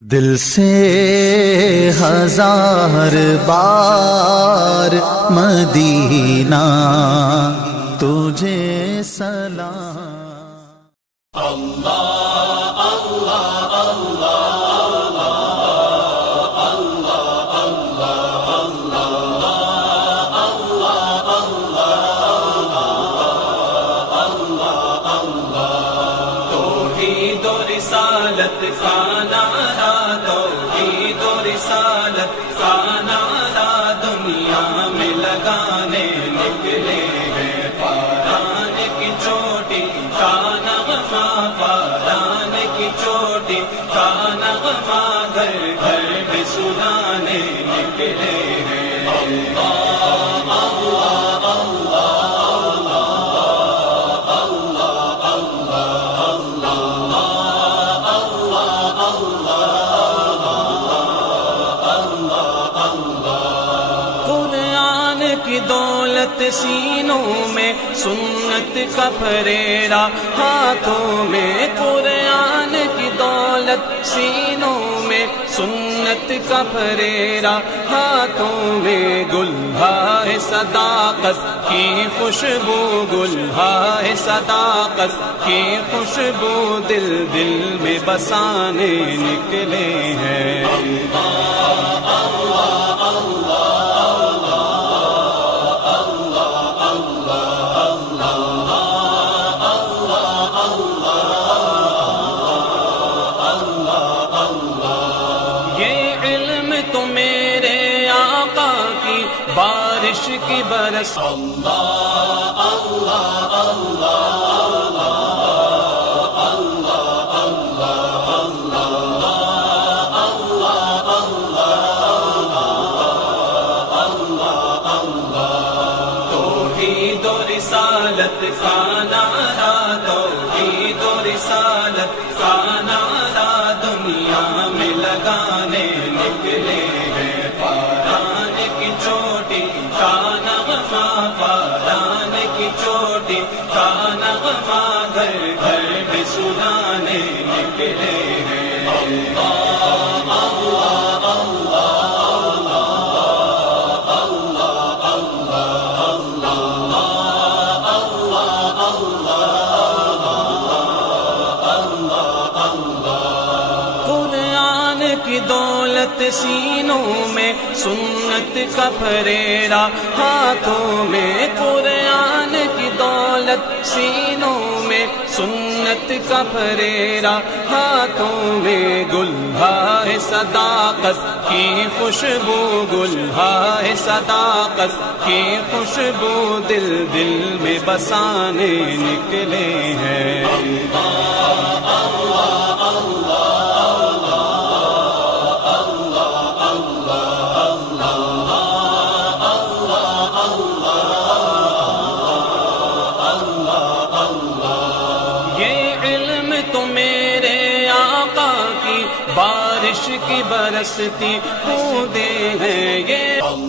دل سے ہزار بار مدینہ تجھے سلام۔ اللہ اللہ اللہ اللہ اللہ اللہ اللہ توحید و رسالت کا نعرہ، توحید و رسالت کا نعرہ دنیا میں لگانے نکلے ہیں۔ فاران کی چوٹی کا نغمہ، فاران کی چوٹی کا نغمہ گھر گھر میں سنانے نکلے ہیں۔ اللہ اللہ کی دولت سینوں میں، سنت کا پھریرا ہاتھوں میں۔ قرآن کی دولت سینوں میں، سنت کا پھریرا ہاتھوں میں۔ گلہائے صداقت کی خوشبو، گلہائے صداقت کی خوشبو دل دل میں بسانے نکلے ہیں۔ اللہ اللہ اللہ بارش کی برس۔ اللہ اللہ اللہ اللہ اللہ توحید و رسالت کا نعرہ، توحید و رسالت کا نعرہ دنیا میں لگانے نکلے ہیں۔ فاران کی چوٹی کا نغمہ، فاران کی چوٹی کا نغمہ گھر گھر میں سنانے نکلے ہیں۔ اللہ اللہ کی دولت سینوں میں، سنت کا پھریرا ہاتھوں میں۔ قرآن کی دولت سینوں میں، سنت کا پھریرا ہاتھوں میں۔ گلہائے صداقت کی خوشبو، گلہائے صداقت کی خوشبو دل دل میں بسانے نکلے ہیں۔ اللہ اللہ اللہ بارش کی برستی بوندیں ہیں یہ۔